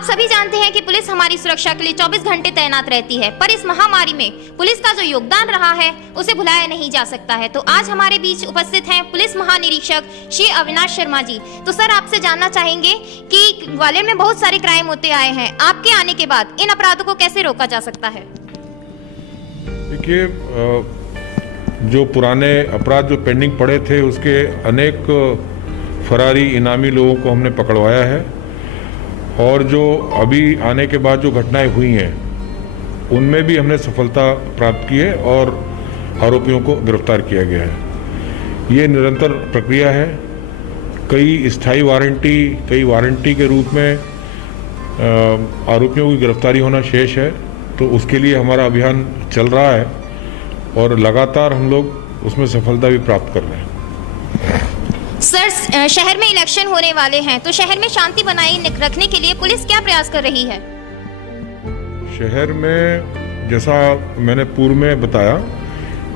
आप सभी जानते हैं कि पुलिस हमारी सुरक्षा के लिए 24 घंटे तैनात रहती है, पर इस महामारी में पुलिस का जो योगदान रहा है उसे भुलाया नहीं जा सकता है। तो आज हमारे बीच उपस्थित हैं पुलिस महानिरीक्षक श्री अविनाश शर्मा जी। तो सर, आपसे जानना चाहेंगे कि ग्वालियर में बहुत सारे क्राइम होते आए हैं, आपके आने के बाद इन अपराधों को कैसे रोका जा सकता है? देखिए, जो पुराने अपराध जो पेंडिंग पड़े थे उसके अनेक फरारी इनामी लोगों को हमने पकड़वाया है, और जो अभी आने के बाद जो घटनाएं हुई हैं उनमें भी हमने सफलता प्राप्त की है और आरोपियों को गिरफ्तार किया गया है। ये निरंतर प्रक्रिया है। कई स्थायी वारंटी के रूप में आरोपियों की गिरफ्तारी होना शेष है, तो उसके लिए हमारा अभियान चल रहा है और लगातार हम लोग उसमें सफलता भी प्राप्त कर रहे हैं। सर, शहर में इलेक्शन होने वाले हैं, तो शहर में शांति बनाए रखने के लिए पुलिस क्या प्रयास कर रही है? शहर में जैसा मैंने पूर्व में बताया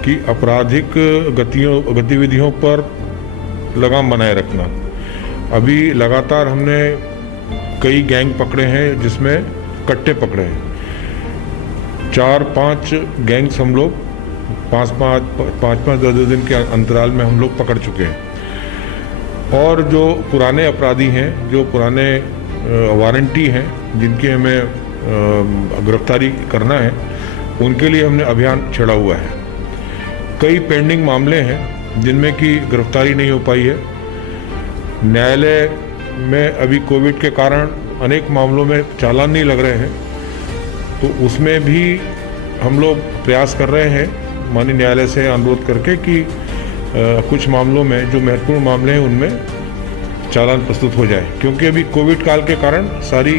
कि आपराधिक गतिविधियों पर लगाम बनाए रखना। अभी लगातार हमने कई गैंग पकड़े हैं, जिसमें कट्टे पकड़े हैं। 4-5 गैंग्स हम लोग 5-5 10 दिन के अंतराल में हम लोग पकड़ चुके हैं। और जो पुराने अपराधी हैं, जो पुराने वारंटी हैं, जिनकी हमें गिरफ्तारी करना है, उनके लिए हमने अभियान छेड़ा हुआ है। कई पेंडिंग मामले हैं जिनमें कि गिरफ्तारी नहीं हो पाई है। न्यायालय में अभी कोविड के कारण अनेक मामलों में चालान नहीं लग रहे हैं, तो उसमें भी हम लोग प्रयास कर रहे हैं माननीय न्यायालय से अनुरोध करके कि कुछ मामलों में जो महत्वपूर्ण मामले हैं उनमें चालान प्रस्तुत हो जाए, क्योंकि अभी कोविड काल के कारण सारी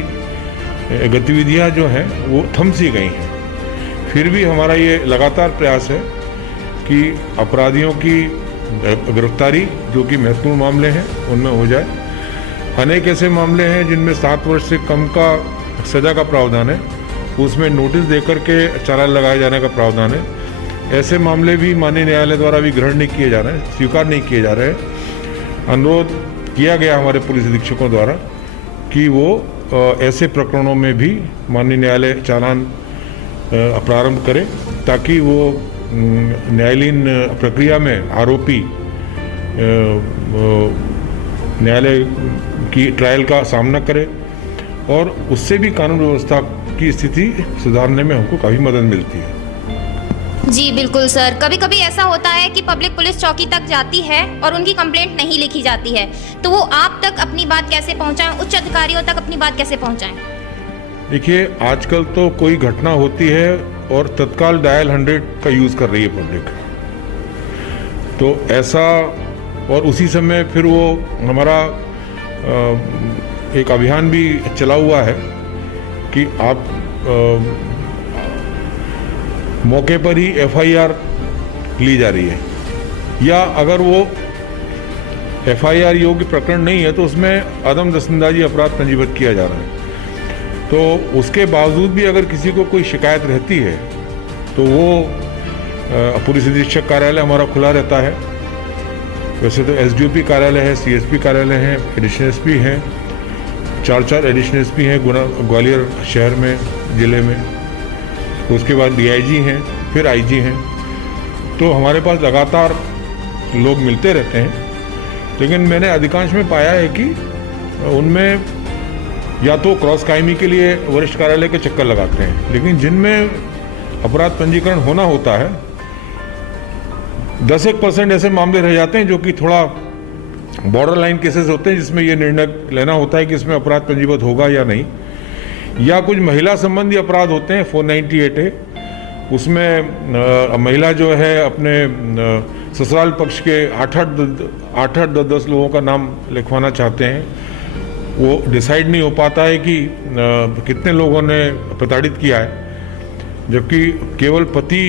गतिविधियां जो हैं वो थम सी गई हैं। फिर भी हमारा ये लगातार प्रयास है कि अपराधियों की गिरफ्तारी, जो कि महत्वपूर्ण मामले हैं, उनमें हो जाए। अनेक ऐसे मामले हैं जिनमें 7 वर्ष से कम का सज़ा का प्रावधान है, उसमें नोटिस देकर के चालान लगाए जाने का प्रावधान है। ऐसे मामले भी माननीय न्यायालय द्वारा भी ग्रहण नहीं किए जा रहे हैं, स्वीकार नहीं किए जा रहे हैं। अनुरोध किया गया हमारे पुलिस अधीक्षकों द्वारा कि वो ऐसे प्रकरणों में भी माननीय न्यायालय चालान प्रारंभ करे, ताकि वो न्यायालयीन प्रक्रिया में आरोपी न्यायालय की ट्रायल का सामना करे, और उससे भी कानून व्यवस्था की स्थिति सुधारने में हमको काफ़ी मदद मिलती है। जी बिल्कुल सर, कभी कभी ऐसा होता है कि पब्लिक पुलिस चौकी तक जाती है और उनकी कंप्लेंट नहीं लिखी जाती है, तो वो आप तक अपनी बात कैसे पहुंचाएं, उच्च अधिकारियों तक अपनी बात कैसे पहुंचाएं? देखिए, आजकल तो कोई घटना होती है और तत्काल डायल 100 का यूज़ कर रही है पब्लिक, तो ऐसा, और उसी समय फिर वो हमारा एक अभियान भी चला हुआ है कि आप मौके पर ही FIR ली जा रही है, या अगर वो FIR योग्य प्रकरण नहीं है तो उसमें अदम दस्तंदाजी अपराध पंजीबद्ध किया जा रहा है। तो उसके बावजूद भी अगर किसी को कोई शिकायत रहती है तो वो पुलिस अधीक्षक कार्यालय हमारा खुला रहता है। वैसे तो SDOP कार्यालय है, CSP कार्यालय है, एडिशनल SP हैं, 4 एडिशनल SP हैं ग्वालियर शहर में, ज़िले में। उसके बाद DIG हैं, फिर IG हैं। तो हमारे पास लगातार लोग मिलते रहते हैं, लेकिन मैंने अधिकांश में पाया है कि उनमें या तो क्रॉस कायमी के लिए वरिष्ठ कार्यालय के चक्कर लगाते हैं, लेकिन जिनमें अपराध पंजीकरण होना होता है 10% ऐसे मामले रह जाते हैं जो कि थोड़ा बॉर्डर लाइन केसेस होते हैं, जिसमें ये निर्णय लेना होता है कि इसमें अपराध पंजीबद्ध होगा या नहीं। या कुछ महिला संबंधी अपराध होते हैं, 498 है, उसमें महिला जो है अपने ससुराल पक्ष के 8-10 लोगों का नाम लिखवाना चाहते हैं। वो डिसाइड नहीं हो पाता है कि कितने लोगों ने प्रताड़ित किया है, जबकि केवल पति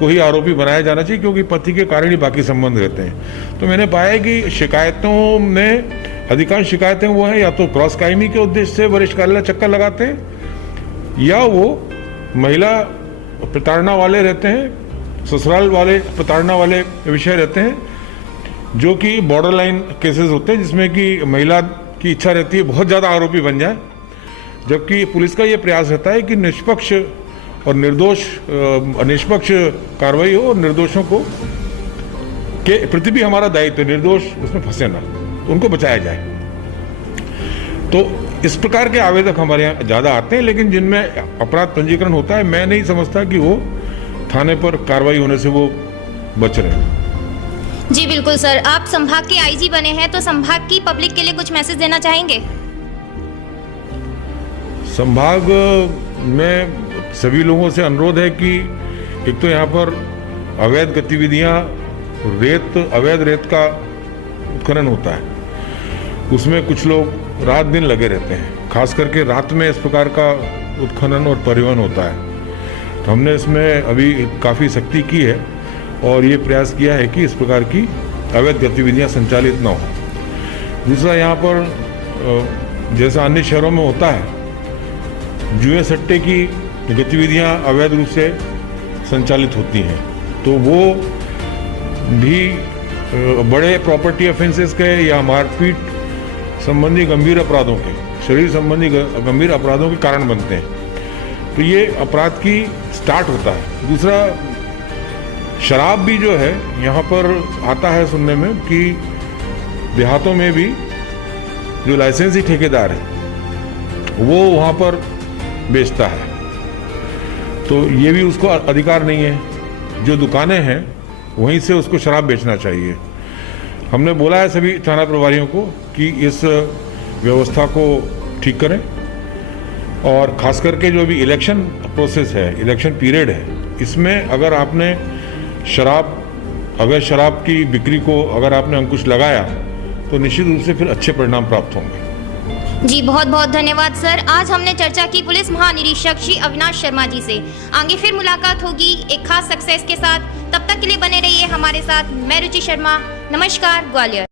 को ही आरोपी बनाया जाना चाहिए, क्योंकि पति के कारण ही बाकी संबंध रहते हैं। तो मैंने पाया है कि शिकायतों में अधिकांश शिकायतें वो हैं या तो क्रॉस कायमी के उद्देश्य से वरिष्ठ कार्यालय चक्कर लगाते हैं, या वो महिला प्रताड़ना वाले रहते हैं, ससुराल वाले प्रताड़ना वाले विषय रहते हैं, जो कि बॉर्डर लाइन केसेस होते हैं, जिसमें कि महिला की इच्छा रहती है बहुत ज़्यादा आरोपी बन जाए, जबकि पुलिस का ये प्रयास रहता है कि निष्पक्ष और निष्पक्ष कार्रवाई हो और निर्दोषों को के प्रति भी हमारा दायित्व है, निर्दोष उसमें फंसे ना, तो उनको बचाया जाए। तो इस प्रकार के आवेदक हमारे यहाँ ज़्यादा आते हैं, लेकिन जिनमें अपराध पंजीकरण होता है, मैं नहीं समझता कि वो थाने पर कार्रवाई होने से वो बच रहे हैं। जी बिल्कुल सर, आप संभाग के आईजी बने हैं, तो संभाग की पब्लिक के लिए कुछ मैसेज देना चाहेंगे? संभाग में सभी लोगों से अनुरोध है कि एक तो यहाँ पर अवैध गतिविधियाँ, अवैध रेत का उत्खनन होता है, उसमें कुछ लोग रात दिन लगे रहते हैं, खास करके रात में इस प्रकार का उत्खनन और परिवहन होता है। तो हमने इसमें अभी काफ़ी सख्ती की है और ये प्रयास किया है कि इस प्रकार की अवैध गतिविधियां संचालित ना हो। दूसरा, यहाँ पर जैसा अन्य शहरों में होता है, जुए सट्टे की गतिविधियां अवैध रूप से संचालित होती हैं, तो वो भी बड़े प्रॉपर्टी ऑफेंसेस के या मारपीट संबंधी गंभीर अपराधों के, शरीर संबंधी गंभीर अपराधों के कारण बनते हैं। तो ये अपराध की स्टार्ट होता है। दूसरा, शराब भी जो है यहाँ पर आता है सुनने में कि देहातों में भी जो लाइसेंसी ठेकेदार है वो वहाँ पर बेचता है, तो ये भी उसको अधिकार नहीं है। जो दुकानें हैं वहीं से उसको शराब बेचना चाहिए। हमने बोला है सभी थाना प्रभारियों को कि इस व्यवस्था को ठीक करें, और खास करके जो अभी इलेक्शन प्रोसेस है, इलेक्शन पीरियड है, इसमें अगर आपने अवैध शराब की बिक्री को अगर आपने अंकुश लगाया तो निश्चित रूप से फिर अच्छे परिणाम प्राप्त होंगे। जी बहुत बहुत धन्यवाद सर। आज हमने चर्चा की पुलिस महानिरीक्षक श्री अविनाश शर्मा जी से। आगे फिर मुलाकात होगी एक खास सक्सेस के साथ। तब तक के लिए बने रहिए हमारे साथ। मैं रुचि शर्मा, नमस्कार, ग्वालियर।